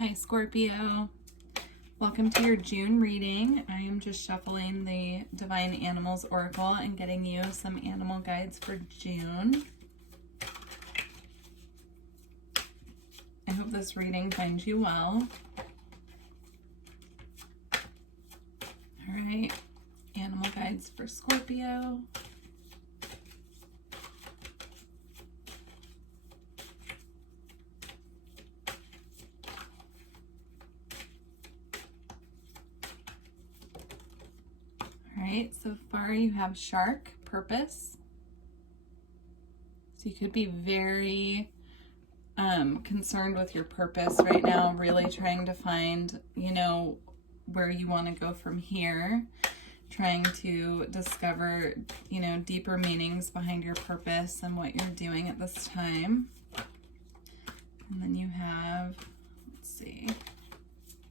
Hi Scorpio, welcome to your June reading. I am just shuffling the Divine Animals Oracle and getting you some animal guides for June. I hope this reading finds you well. All right, animal guides for Scorpio. Right, so far you have shark, purpose. So you could be very concerned with your purpose right now, really trying to find, where you want to go from here, trying to discover, deeper meanings behind your purpose and what you're doing at this time. And then you have, let's see,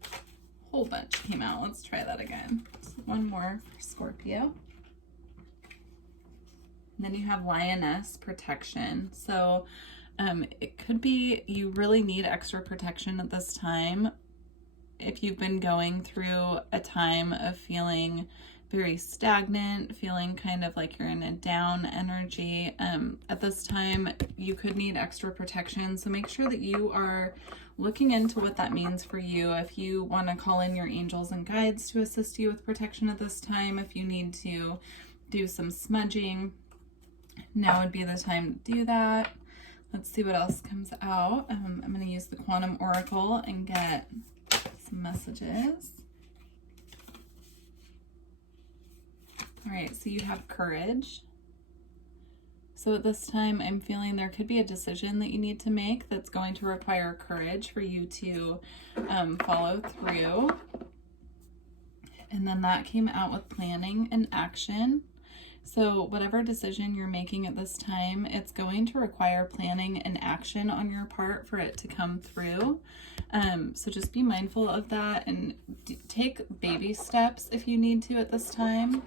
a whole bunch came out. Let's try that again. So one more for Scorpio. And then you have lioness, protection. So it could be you really need extra protection at this time. If you've been going through a time of feeling very stagnant, feeling kind of like you're in a down energy, at this time you could need extra protection. So make sure that you are looking into what that means for you. If you want to call in your angels and guides to assist you with protection at this time, if you need to do some smudging, now would be the time to do that. Let's see what else comes out. I'm going to use the Quantum Oracle and get some messages. All right, so you have courage. So at this time, I'm feeling there could be a decision that you need to make that's going to require courage for you to follow through. And then that came out with planning and action. So whatever decision you're making at this time, it's going to require planning and action on your part for it to come through. So just be mindful of that and take baby steps if you need to at this time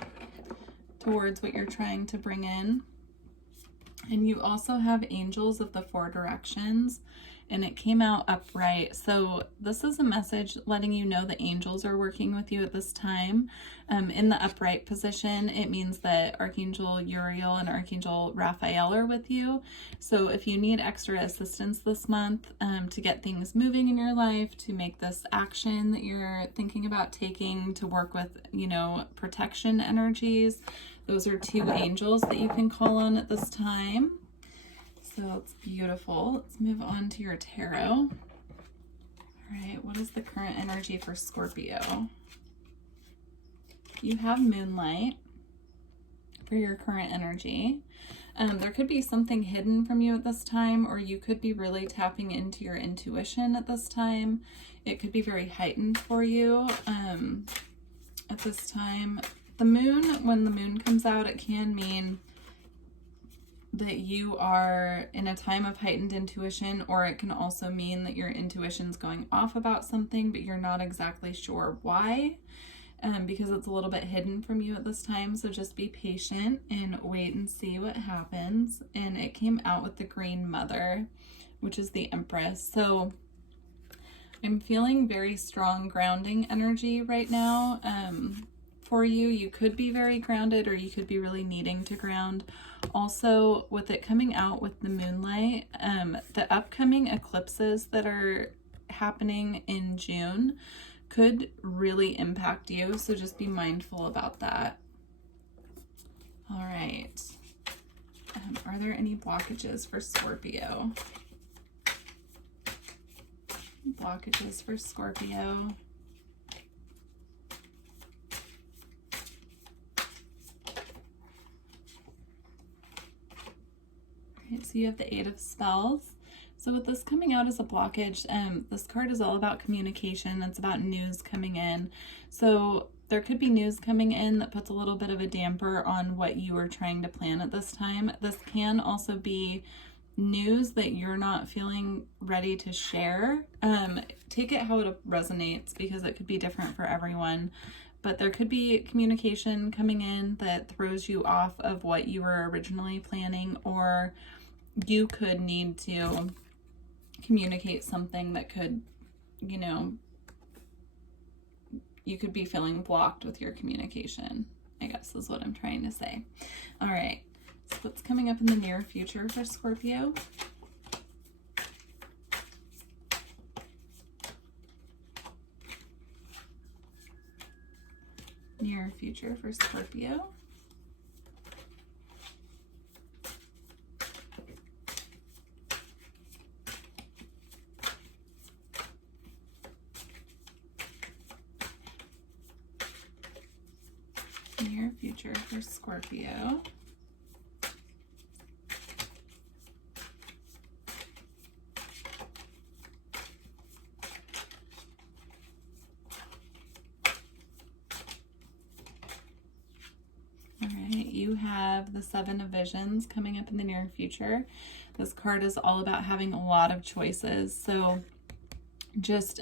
towards what you're trying to bring in. And you also have angels of the four directions, and it came out upright. So this is a message letting you know the angels are working with you at this time. In the upright position, it means that Archangel Uriel and Archangel Raphael are with you. So if you need extra assistance this month to get things moving in your life, to make this action that you're thinking about taking, to work with, protection energies, those are two angels that you can call on at this time. So it's beautiful. Let's move on to your tarot. All right, what is the current energy for Scorpio? You have moonlight for your current energy. There could be something hidden from you at this time, or you could be really tapping into your intuition at this time. It could be very heightened for you at this time. The moon, when the moon comes out, it can mean that you are in a time of heightened intuition, or it can also mean that your intuition's going off about something, but you're not exactly sure why, because it's a little bit hidden from you at this time. So just be patient and wait and see what happens. And it came out with the Green Mother, which is the Empress. So I'm feeling very strong grounding energy right now. For you, you could be very grounded, or you could be really needing to ground. Also, with it coming out with the moonlight, the upcoming eclipses that are happening in June could really impact you, so just be mindful about that. All right, are there any blockages for Scorpio? Blockages for Scorpio. So you have the Eight of Spells. So with this coming out as a blockage, this card is all about communication. It's about news coming in. So there could be news coming in that puts a little bit of a damper on what you are trying to plan at this time. This can also be news that you're not feeling ready to share. Take it how it resonates, because it could be different for everyone. But there could be communication coming in that throws you off of what you were originally planning, or you could need to communicate something that could you know, you could be feeling blocked with your communication, I guess is what I'm trying to say. All right, so what's coming up in the near future for Scorpio? Near future for Scorpio. Near future for Scorpio. All right, you have the Seven of Visions coming up in the near future. This card is all about having a lot of choices. So just,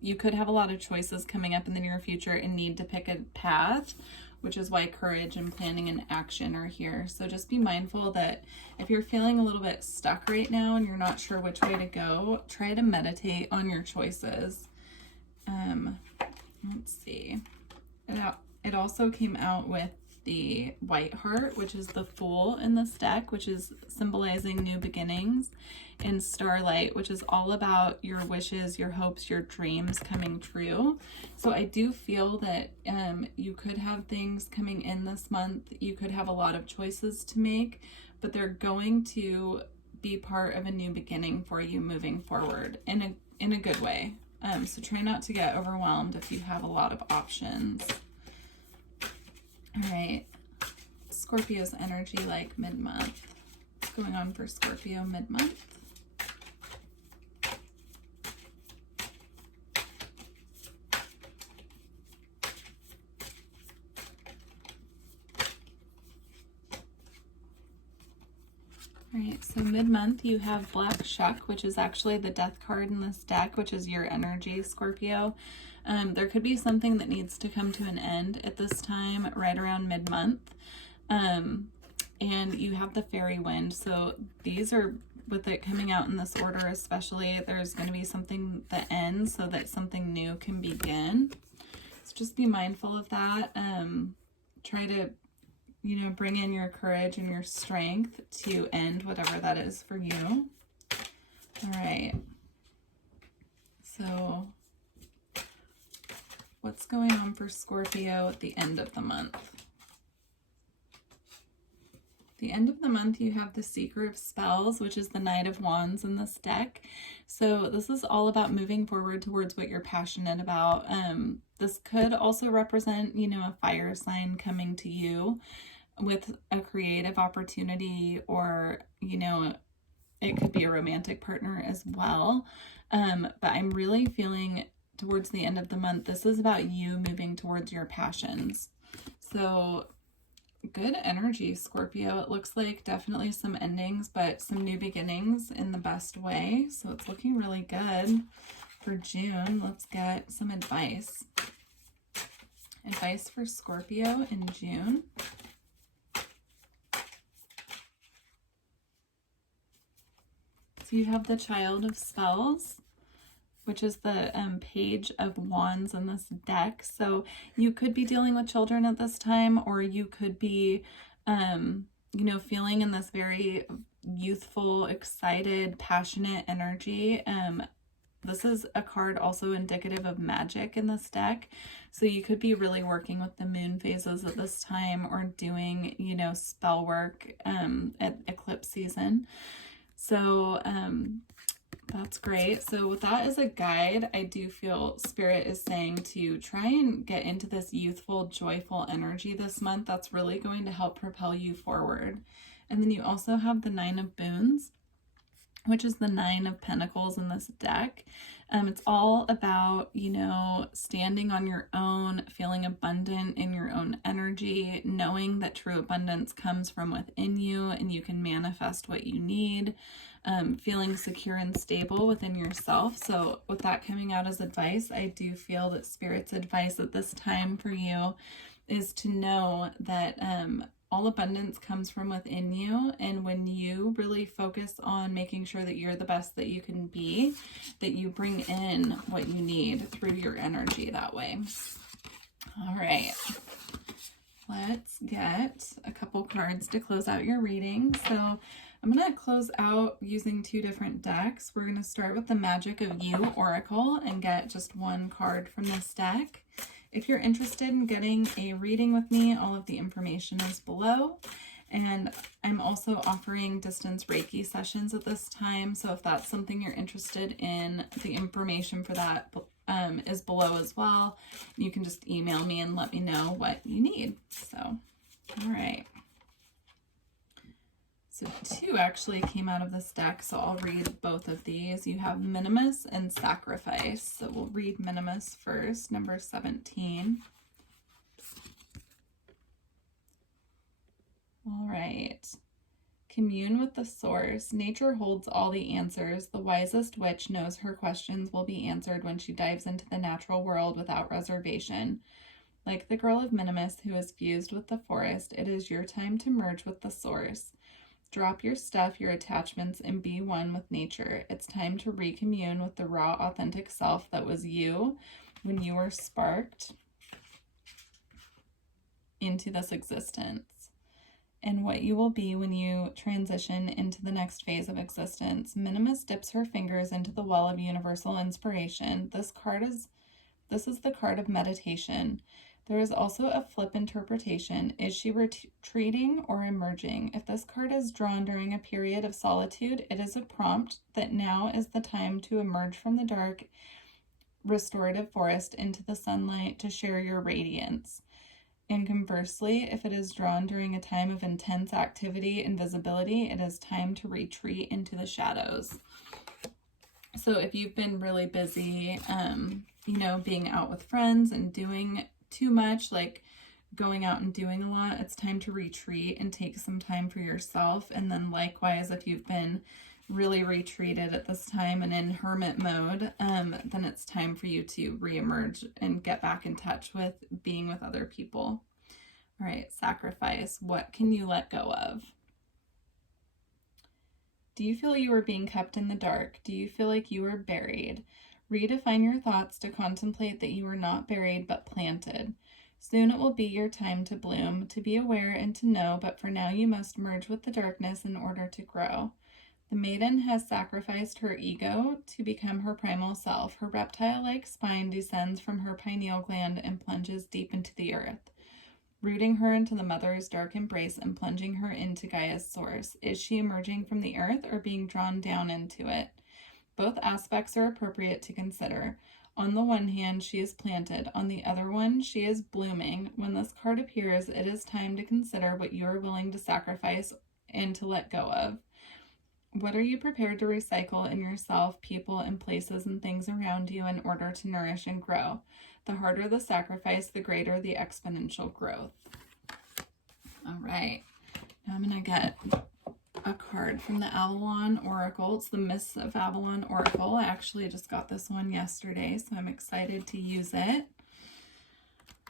you could have a lot of choices coming up in the near future and need to pick a path, which is why courage and planning and action are here. So just be mindful that if you're feeling a little bit stuck right now and you're not sure which way to go, try to meditate on your choices. Let's see. It also came out with the White Heart, which is the Fool in this deck, which is symbolizing new beginnings, and Starlight, which is all about your wishes, your hopes, your dreams coming true. So I do feel that you could have things coming in this month. You could have a lot of choices to make, but they're going to be part of a new beginning for you moving forward in a good way. So try not to get overwhelmed if you have a lot of options. All right, Scorpio's energy like mid-month. What's going on for Scorpio mid-month? All right, so mid-month you have Black Shuck, which is actually the death card in this deck, which is your energy, Scorpio. There could be something that needs to come to an end at this time, right around mid-month. And you have the Fairy Wind. So these are, with it coming out in this order especially, there's going to be something that ends so that something new can begin. So just be mindful of that. Try to, you know, bring in your courage and your strength to end whatever that is for you. All right. So what's going on for Scorpio at the end of the month? The end of the month, you have the Seeker of Spells, which is the Knight of Wands in this deck. So this is all about moving forward towards what you're passionate about. This could also represent, you know, a fire sign coming to you with a creative opportunity, or, you know, it could be a romantic partner as well. But I'm really feeling towards the end of the month, this is about you moving towards your passions. So good energy, Scorpio. It looks like definitely some endings, but some new beginnings in the best way. So it's looking really good for June. Let's get some advice. Advice for Scorpio in June. So you have the Child of Spells, which is the Page of Wands in this deck. So you could be dealing with children at this time, or you could be, you know, feeling in this very youthful, excited, passionate energy. This is a card also indicative of magic in this deck. So you could be really working with the moon phases at this time, or doing, you know, spell work at eclipse season. So that's great. So with that as a guide, I do feel Spirit is saying to try and get into this youthful, joyful energy this month. That's really going to help propel you forward. And then you also have the Nine of Boons, which is the Nine of Pentacles in this deck. It's all about, you know, standing on your own, feeling abundant in your own energy, knowing that true abundance comes from within you and you can manifest what you need, feeling secure and stable within yourself. So with that coming out as advice, I do feel that Spirit's advice at this time for you is to know that all abundance comes from within you, and when you really focus on making sure that you're the best that you can be, that you bring in what you need through your energy that way. All right, let's get a couple cards to close out your reading. So I'm going to close out using 2 different decks. We're going to start with the Magick of You Oracle and get just 1 card from this deck. If you're interested in getting a reading with me, all of the information is below. And I'm also offering distance Reiki sessions at this time. So if that's something you're interested in, the information for that is below as well. You can just email me and let me know what you need. So, all right. So 2 actually came out of this deck, so I'll read both of these. You have Minimus and Sacrifice. So we'll read Minimus first, number 17. All right. Commune with the source. Nature holds all the answers. The wisest witch knows her questions will be answered when she dives into the natural world without reservation. Like the girl of Minimus who is fused with the forest, it is your time to merge with the source. Drop your stuff, your attachments, and be one with nature. It's time to recommune with the raw, authentic self that was you when you were sparked into this existence, and what you will be when you transition into the next phase of existence. Minimus dips her fingers into the well of universal inspiration. This is the card of meditation. There is also a flip interpretation. Is she retreating or emerging? If this card is drawn during a period of solitude, it is a prompt that now is the time to emerge from the dark, restorative forest into the sunlight to share your radiance. And conversely, if it is drawn during a time of intense activity and visibility, it is time to retreat into the shadows. So if you've been really busy, being out with friends and doing too much, like going out and doing a lot, it's time to retreat and take some time for yourself. And then likewise, if you've been really retreated at this time and in hermit mode, then it's time for you to reemerge and get back in touch with being with other people. All right, Sacrifice. What can you let go of? Do you feel you are being kept in the dark? Do you feel like you are buried? Redefine your thoughts to contemplate that you are not buried but planted. Soon it will be your time to bloom, to be aware and to know, but for now you must merge with the darkness in order to grow. The maiden has sacrificed her ego to become her primal self. Her reptile-like spine descends from her pineal gland and plunges deep into the earth, rooting her into the mother's dark embrace and plunging her into Gaia's source. Is she emerging from the earth or being drawn down into it? Both aspects are appropriate to consider. On the one hand, she is planted. On the other one, she is blooming. When this card appears, it is time to consider what you are willing to sacrifice and to let go of. What are you prepared to recycle in yourself, people, and places and things around you in order to nourish and grow? The harder the sacrifice, the greater the exponential growth. All right. Now I'm going to get a card from the Avalon Oracle. It's the Mists of Avalon Oracle. I actually just got this one yesterday, so I'm excited to use it.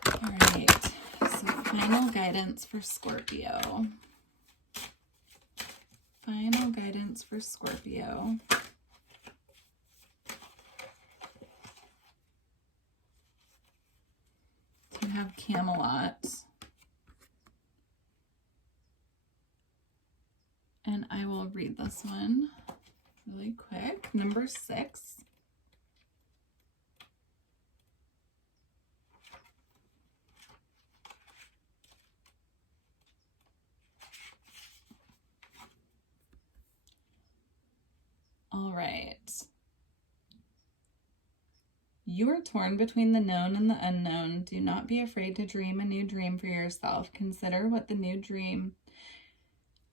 All right, so final guidance for Scorpio. Final guidance for Scorpio. So you have Camelot. And I will read this one really quick. Number 6. All right. You are torn between the known and the unknown. Do not be afraid to dream a new dream for yourself. Consider what the new dream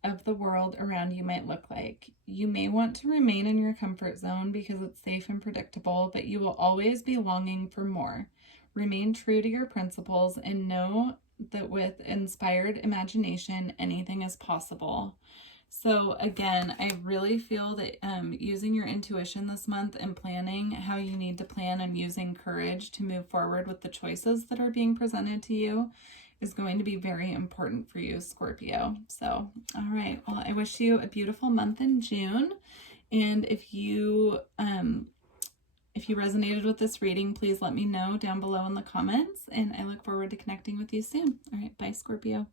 of the world around you might look like. You may want to remain in your comfort zone because it's safe and predictable, but you will always be longing for more. Remain true to your principles and know that with inspired imagination, anything is possible. So again, I really feel that using your intuition this month and planning how you need to plan and using courage to move forward with the choices that are being presented to you is going to be very important for you, Scorpio. So, all right. Well, I wish you a beautiful month in June. And if you resonated with this reading, please let me know down below in the comments. And I look forward to connecting with you soon. All right. Bye, Scorpio.